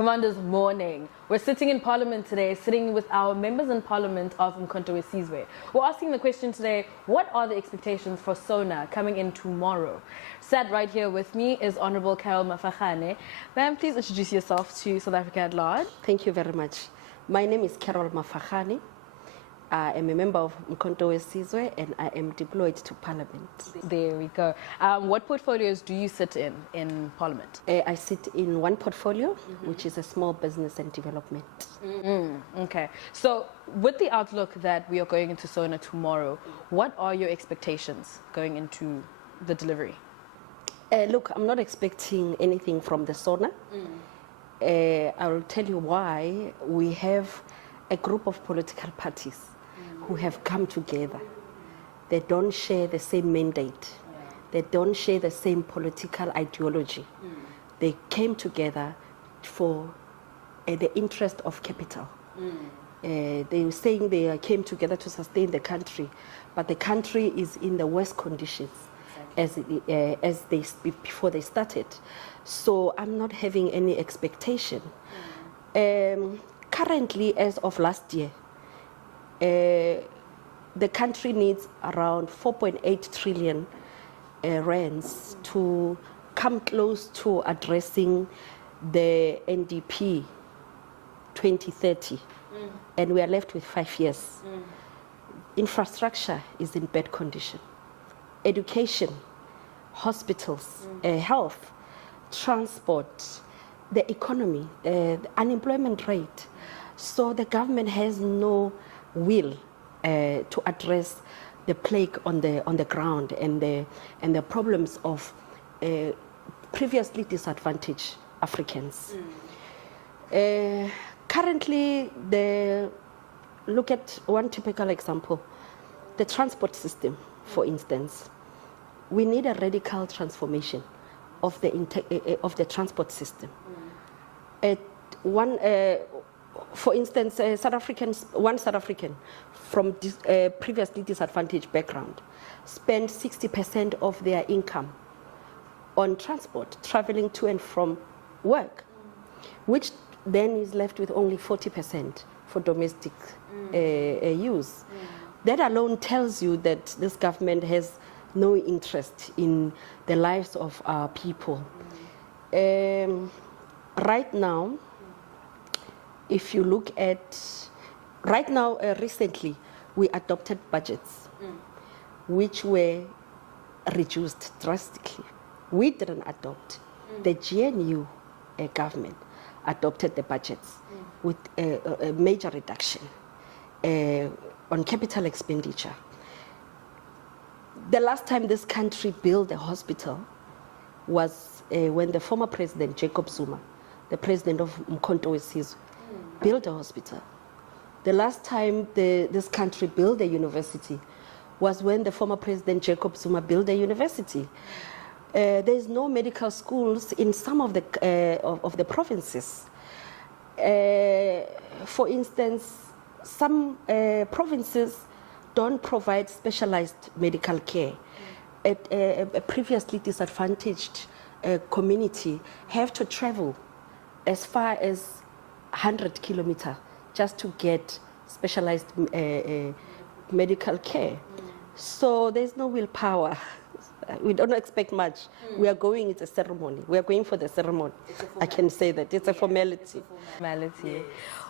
Commanders, morning. We're sitting in Parliament today, sitting with our members in Parliament of Umkhonto we. We're asking the question today, what are the expectations for SONA coming in tomorrow? Sat right here with me is Honourable Carol Mafagane. Ma'am, please introduce yourself to South Africa at large. Thank you very much. My name is Carol Mafagane. I am a member of Umkhonto we and I am deployed to Parliament. There we go. What portfolios do you sit in Parliament? I sit in one portfolio, which is a small business and development. Okay. So with the outlook that we are going into SONA tomorrow, what are your expectations going into the delivery? Look, I'm not expecting anything from the SONA. I will tell you why. We have a group of political parties who have come together. They don't share the same mandate. They don't share the same political ideology. They came together for the interest of capital. They were saying they came together to sustain the country, but the country is in the worst conditions before they started. So I'm not having any expectation. Currently, as of last year, the country needs around 4.8 trillion rands to come close to addressing the NDP 2030, and we are left with 5 years. Infrastructure is in bad condition. Education, hospitals, health, transport, the economy, the unemployment rate. So the government has no will to address the plague on the ground and the problems of previously disadvantaged Africans. Currently, look at one typical example, the transport system, for instance. We need a radical transformation of the transport system. For instance, one South African from previously disadvantaged background spend 60% of their income on transport, traveling to and from work, which then is left with only 40% for domestic use. That alone tells you that this government has no interest in the lives of our people. Right now, if you look at, recently, we adopted budgets which were reduced drastically. We didn't adopt. The GNU government adopted the budgets with a major reduction on capital expenditure. The last time this country built a hospital was when the former president, Jacob Zuma, the president of Umkhonto we, built a hospital. The last time this country built a university was when the former president, Jacob Zuma, built a university. There's no medical schools in some of the provinces. For instance, some provinces don't provide specialized medical care. A previously disadvantaged community have to travel as far as 100 kilometers just to get specialized medical care. So there's no willpower. We don't expect much. We are going, it's a ceremony. We are going for the ceremony. I can say that. It's a formality. It's a formality.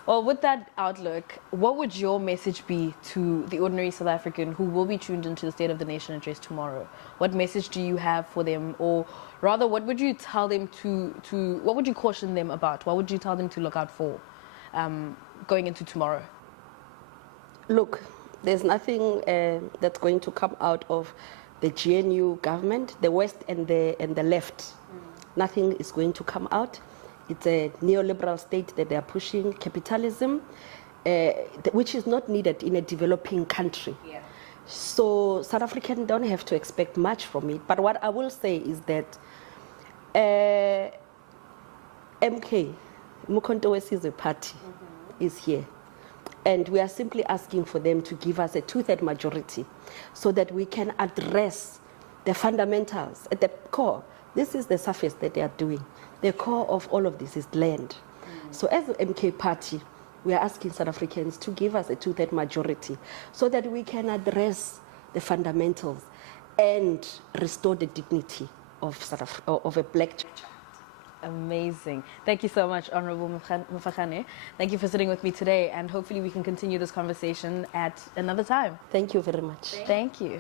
Well, with that outlook, what would your message be to the ordinary South African who will be tuned into the State of the Nation address tomorrow? What message do you have for them? Or rather, what would you tell them what would you caution them about? What would you tell them to look out for going into tomorrow? Look, there's nothing that's going to come out of the GNU government, the West and the left. Nothing is going to come out. It's a neoliberal state that they are pushing, capitalism, which is not needed in a developing country. So South Africans don't have to expect much from it. But what I will say is that MK, Umkhonto we party, is here. And we are simply asking for them to give us a 2/3 majority so that we can address the fundamentals at the core. This is the surface that they are doing. The core of all of this is land. So as the MK party, we are asking South Africans to give us a 2/3 majority so that we can address the fundamentals and restore the dignity of of a black child. Amazing. Thank you so much, Honorable Mafagane. Thank you for sitting with me today, and hopefully we can continue this conversation at another time. Thank you very much. Thank you.